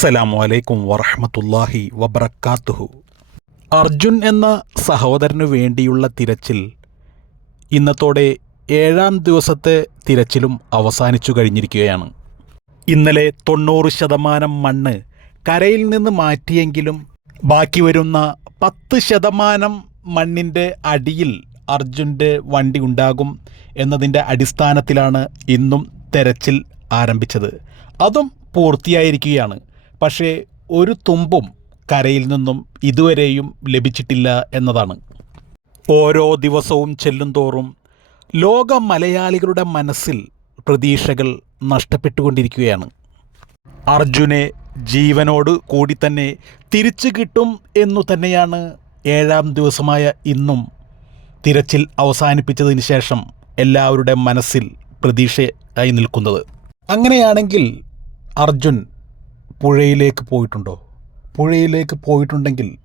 അസ്സലാമു അലൈക്കും വറഹമത്തല്ലാഹി വബർക്കാത്തുഹു അർജുൻ എന്ന സഹോദരനു വേണ്ടിയുള്ള തിരച്ചിൽ ഇന്നത്തോടെ ഏഴാം ദിവസത്തെ തിരച്ചിലും അവസാനിച്ചു കഴിഞ്ഞിരിക്കുകയാണ്. ഇന്നലെ തൊണ്ണൂറ് ശതമാനം മണ്ണ് കരയിൽ നിന്ന് മാറ്റിയെങ്കിലും ബാക്കി വരുന്ന പത്ത് ശതമാനം മണ്ണിന്റെ അടിയിൽ അർജുന്റെ വണ്ടി ഉണ്ടാകും എന്നതിന്റെ അടിസ്ഥാനത്തിലാണ് ഇന്നും തെരച്ചിൽ ആരംഭിച്ചത്. അതും പൂർത്തിയായിരിക്കുകയാണ്. പക്ഷേ ഒരു തുമ്പും കരയിൽ നിന്നും ഇതുവരെയും ലഭിച്ചിട്ടില്ല എന്നതാണ്. ഓരോ ദിവസവും ചെല്ലുംതോറും ലോക മലയാളികളുടെ മനസ്സിൽ പ്രതീക്ഷകൾ നഷ്ടപ്പെട്ടുകൊണ്ടിരിക്കുകയാണ്. അർജുനെ ജീവനോട് കൂടി തന്നെ തിരിച്ചു കിട്ടും എന്നു തന്നെയാണ് ഏഴാം ദിവസമായ ഇന്നും തിരച്ചിൽ അവസാനിപ്പിച്ചതിന് ശേഷം എല്ലാവരുടെ മനസ്സിൽ പ്രതീക്ഷയായി നിൽക്കുന്നത്. അങ്ങനെയാണെങ്കിൽ അർജുൻ പുഴയിലേക്ക് പോയിട്ടുണ്ടോ? പുഴയിലേക്ക് പോയിട്ടുണ്ടെങ്കിൽ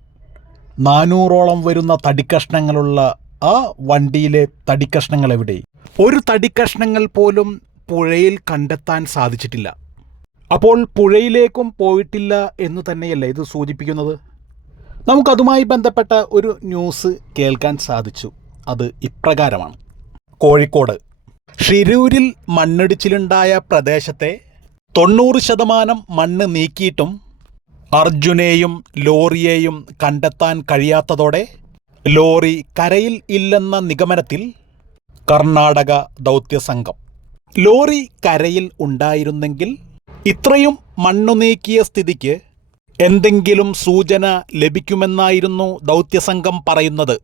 നാനൂറോളം വരുന്ന തടിക്കഷ്ണങ്ങളുള്ള ആ വണ്ടിയിലെ തടിക്കഷ്ണങ്ങൾ എവിടെ? ഒരു തടിക്കഷ്ണങ്ങൾ പോലും പുഴയിൽ കണ്ടെത്താൻ സാധിച്ചിട്ടില്ല. അപ്പോൾ പുഴയിലേക്കും പോയിട്ടില്ല എന്ന് തന്നെയല്ലേ ഇത് സൂചിപ്പിക്കുന്നത്? നമുക്കതുമായി ബന്ധപ്പെട്ട ഒരു ന്യൂസ് കേൾക്കാൻ സാധിച്ചു. അത് ഇപ്രകാരമാണ്. കോഴിക്കോട്. ഷിരൂരിൽ മണ്ണിടിച്ചിലുണ്ടായ പ്രദേശത്തെ തൊണ്ണൂറ് ശതമാനം മണ്ണ് നീക്കിയിട്ടും അർജുനെയും ലോറിയെയും കണ്ടെത്താൻ കഴിയാത്തതോടെ ലോറി കരയിൽ ഇല്ലെന്ന നിഗമനത്തിൽ കർണാടക ദൗത്യസംഘം ലോറി കരയിൽ ഉണ്ടായിരുന്നെങ്കിൽ ഇത്രയും മണ്ണു നീക്കിയ സ്ഥിതിക്ക് എന്തെങ്കിലും സൂചന ലഭിക്കുമെന്നായിരുന്നു ദൗത്യസംഘം പറയുന്നത്.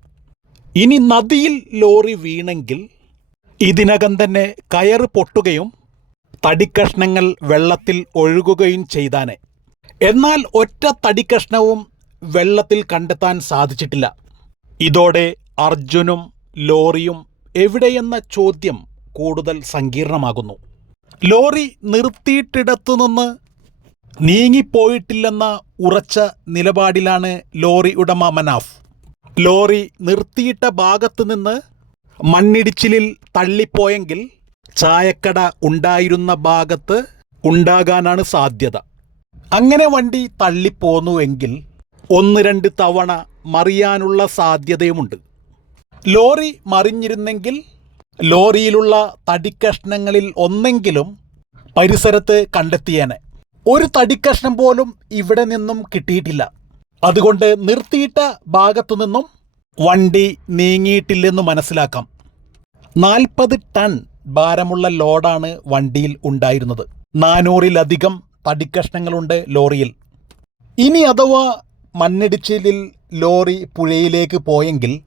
ഇനി നദിയിൽ ലോറി വീണെങ്കിൽ ഇതിനകം തന്നെ കയറ് പൊട്ടുകയും തടിക്കഷ്ണങ്ങൾ വെള്ളത്തിൽ ഒഴുകുകയും ചെയ്താനെ. എന്നാൽ ഒറ്റ തടിക്കഷ്ണവും വെള്ളത്തിൽ കണ്ടെത്താൻ സാധിച്ചിട്ടില്ല. ഇതോടെ അർജുനും ലോറിയും എവിടെയെന്ന ചോദ്യം കൂടുതൽ സങ്കീർണമാകുന്നു. ലോറി നിർത്തിയിട്ടിടത്തുനിന്ന് നീങ്ങിപ്പോയിട്ടില്ലെന്ന ഉറച്ച നിലപാടിലാണ് ലോറി ഉടമ മനാഫ്. ലോറി നിർത്തിയിട്ട ഭാഗത്തു നിന്ന് മണ്ണിടിച്ചിലിൽ തള്ളിപ്പോയെങ്കിൽ ചായക്കട ഉണ്ടായിരുന്ന ഭാഗത്ത് ഉണ്ടാകാനാണ് സാധ്യത. അങ്ങനെ വണ്ടി തള്ളിപ്പോന്നുവെങ്കിൽ ഒന്ന് രണ്ട് തവണ മറിയാനുള്ള സാധ്യതയുമുണ്ട്. ലോറി മറിഞ്ഞിരുന്നെങ്കിൽ ലോറിയിലുള്ള തടിക്കഷ്ണങ്ങളിൽ ഒന്നെങ്കിലും പരിസരത്ത് കണ്ടെത്തിയേനെ. ഒരു തടിക്കഷ്ണം പോലും ഇവിടെ നിന്നും കിട്ടിയിട്ടില്ല. അതുകൊണ്ട് നിർത്തിയിട്ട ഭാഗത്തു നിന്നും വണ്ടി നീങ്ങിയിട്ടില്ലെന്ന് മനസ്സിലാക്കാം. നാൽപ്പത് ടൺ ഭാരമുള്ള ലോഡാണ് വണ്ടിയിൽ ഉണ്ടായിരുന്നത്. നാനൂറിലധികം തടിക്കഷ്ണങ്ങളുണ്ട് ലോറിയിൽ. ഇനി അഥവാ മണ്ണിടിച്ചിലിൽ ലോറി പുഴയിലേക്ക് പോയെങ്കിൽ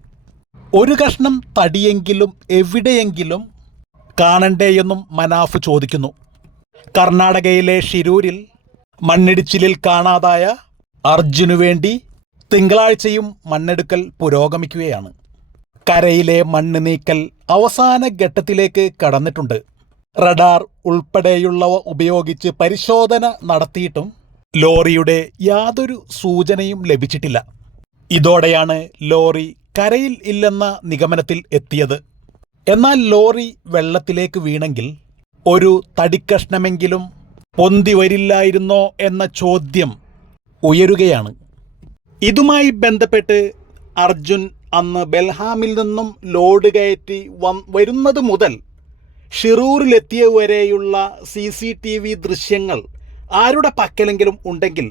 ഒരു കഷ്ണം തടിയെങ്കിലും എവിടെയെങ്കിലും കാണണ്ടേയെന്നും മനാഫ് ചോദിക്കുന്നു. കർണാടകയിലെ ഷിരൂരിൽ മണ്ണിടിച്ചിലിൽ കാണാതായ അർജുനു വേണ്ടി തിങ്കളാഴ്ചയും മണ്ണെടുക്കൽ പുരോഗമിക്കുകയാണ്. കരയിലെ മണ്ണ് നീക്കൽ അവസാന ഘട്ടത്തിലേക്ക് കടന്നിട്ടുണ്ട്. റഡാർ ഉൾപ്പെടെയുള്ളവ ഉപയോഗിച്ച് പരിശോധന നടത്തിയിട്ടും ലോറിയുടെ യാതൊരു സൂചനയും ലഭിച്ചിട്ടില്ല. ഇതോടെയാണ് ലോറി കരയിൽ ഇല്ലെന്ന നിഗമനത്തിൽ എത്തിയത്. എന്നാൽ ലോറി വെള്ളത്തിലേക്ക് വീണെങ്കിൽ ഒരു തടിക്കഷ്ണമെങ്കിലും പൊന്തി വരില്ലായിരുന്നോ എന്ന ചോദ്യം ഉയരുകയാണ്. ഇതുമായി ബന്ധപ്പെട്ട് അർജുൻ അന്ന് ബെൽഹാമിൽ നിന്നും ലോഡ് കയറ്റി വരുന്നത് മുതൽ ഷിറൂറിലെത്തിയ വരെയുള്ള സി സി ടി വി ദൃശ്യങ്ങൾ ആരുടെ പക്കലെങ്കിലും ഉണ്ടെങ്കിൽ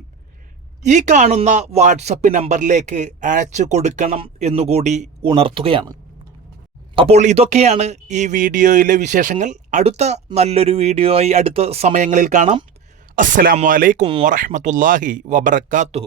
ഈ കാണുന്ന വാട്സപ്പ് നമ്പറിലേക്ക് അയച്ചു കൊടുക്കണം എന്നുകൂടി ഉണർത്തുകയാണ്. അപ്പോൾ ഇതൊക്കെയാണ് ഈ വീഡിയോയിലെ വിശേഷങ്ങൾ. അടുത്ത നല്ലൊരു വീഡിയോ ആയി അടുത്ത സമയങ്ങളിൽ കാണാം. അസ്സലാമു അലൈക്കും വറഹമത്തല്ലാഹി വബർക്കാത്തു